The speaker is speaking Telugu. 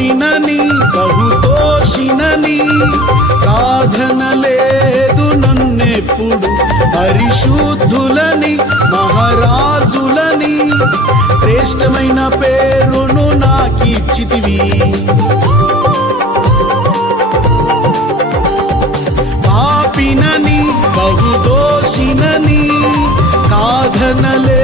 పాపినని బహుదోషినని కాదనలేదు నన్నెప్పుడు. పరిశుద్ధులని మహారాజులని శ్రేష్టమైన పేరును నాకిచ్చితివి. పాపినని బహుదోషినని కాదనలే